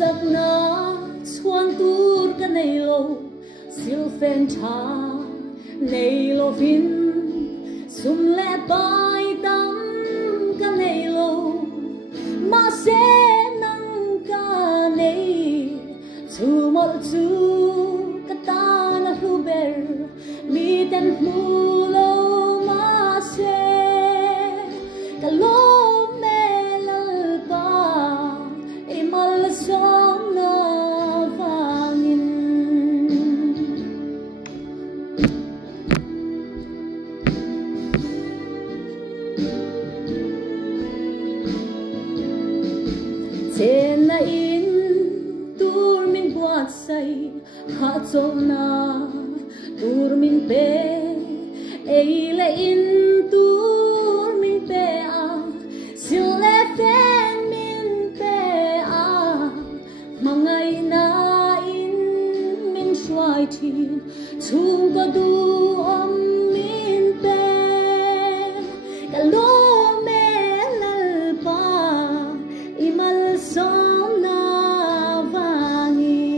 sak na chuan tur ka nei lo sil fen tha nei lo vin sum le bai tam ka nei lo ma se nang ka nei chu mol chu ka ta na hu ber mi ten mu lo ma se ka lo me lal pa e mal som na vangin trên na in tur min buat say ha chom na tur min pe ei le in tur min pe a sil le ten min pe a mangai na in min swai thin chung ko du om min pe ka lo me lal pa imal som na vangi